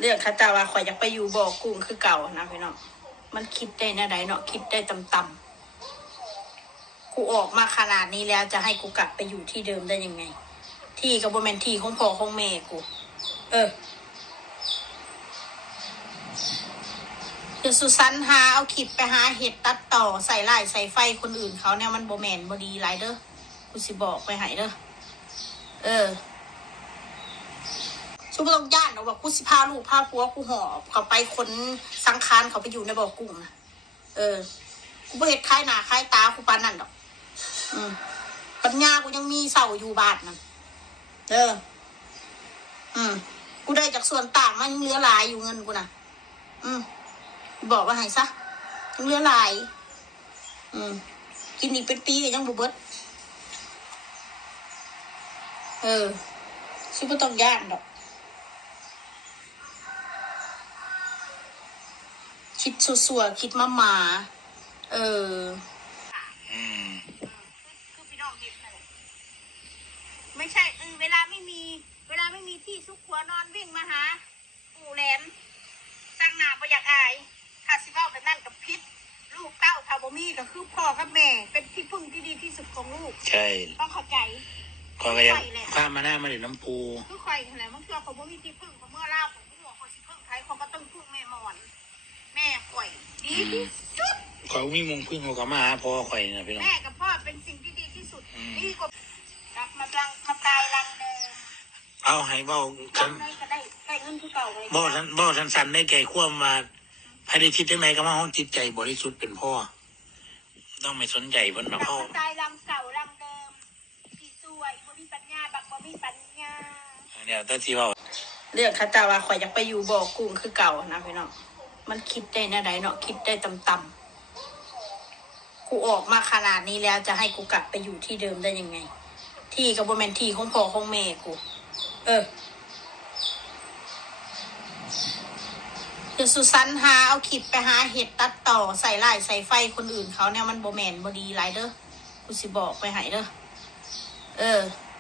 เรื่องข้าเจ้าว่าข่อยอยากไปอยู่บ่อกุ้งคือเก่านะพี่น้องมันคิดได้นะใดเนาะคิดได้ต่ำๆกูออกมาขนาดนี้แล้วจะให้กูกลับไปอยู่ที่เดิมได้ยังไงที่กับบ่แม่นที่ของพ่อของแม่กูเดี๋ยวสุสันหาเอาคลิปไปหาเห็ดตัดต่อใส่ไล่ใส่ไฟคนอื่นเขาเนี่ยมันบ่แม่นบ่ดีไรเด้อกูสิบอกไปให้เด้อชูไม่ต้องย่านเอาว่ากูสิพาลูกพาผัวกูหอบเขาไปคนสังคารเขาไปอยู่ในบ่อกุ้งนะกูไม่เห็นคล้ายหน้าคล้ายตากูปานนั่นดอกปัญญากูยังมีเสาอยู่บ้านนั่นกูได้จากส่วนต่างมันเหลือหลายอยู่เงินกูนะบอกว่าให้ซะยังเหลือหลายกินอีกเป็นปีก็ยังบุเบิดชิไม่ต้องย่านดอกคิดสัวๆคิดมาคือพี่น้องเห็นอะไรไม่ใช่เวลาไม่มีที่ซุกหัวนอนวิ่งมาหาปู่แหลมตั้งหน้าประหยัดอายถ้าสิว่าแบบนั้นกับพิษลูกเต้าทาวมีก็คือพ่อกับแม่เป็นที่พึ่งที่ดีที่สุดของลูกใช่ต้องเข้าใจก็ยังข้ามมาหน้ามาเด็ดน้ำปูคือข่อยอะไรมันคือเขาบ่มีที่พึ่งเขาเมื่อเล่าผมก็บอกเขาสิพึ่งใครเขาก็ต้องพึ่งแม่มอนแม่ข่อยดีที่สุดข่อยมีมงพึ่งเขาก็มาหาพ่อข่อยนะพี่น้องแม่กับพ่อเป็นสิ่งที่ดีที่สุดดีกว่ากลับมาตายรังเดิมเอาให้เบ้าฉันได้เงินคือเก่าเลยบ่สันได้แก่ขั้วมาภายในทิศได้ไหมก็มาห้องจิตใจบริสุทธิ์เป็นพ่อต้องไม่สนใจบนพ่อตายรังเก่ารังเดิมที่สวยบ่มีปัญญาบักบ่มีปัญญาเนี่ยแต่ที่ว่าเรื่องข้าเจ้าว่าข่อยอยากไปอยู่บ่อกุ้งคือเก่านะพี่น้องมันคิดได้นะใดเนาะคิดได้ต่ำๆกูออกมาขนาดนี้แล้วจะให้กูกลับไปอยู่ที่เดิมได้ยังไงที่กับบ่แม่นที่ของพ่อของแม่กูเดี๋ยวสุสันหาเอาคลิปไปหาเห็ดตัดต่อใส่ไล่ใส่ไฟคนอื่นเขาเนี่ยมันบ่แม่นบ่ดีไรเด้อกูสิบอกไปให้เด้อ